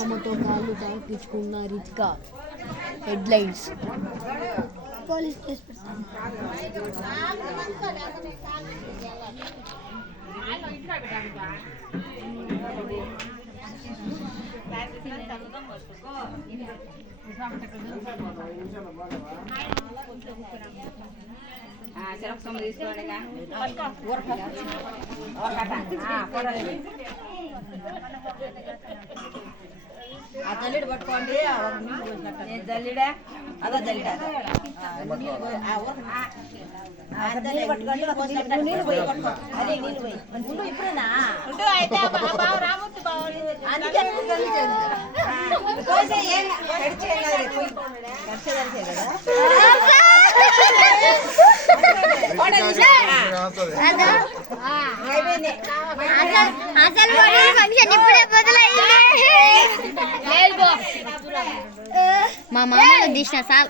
అమ్మతో కాళ్ళు తాకించుకున్న Ritika headlines. Police case పెడతాను. జల్లిడు పట్టుకోండి. జల్లిడా అదా జల్లిడా ఇప్పుడేనా మా మామూలు తీసిన సార్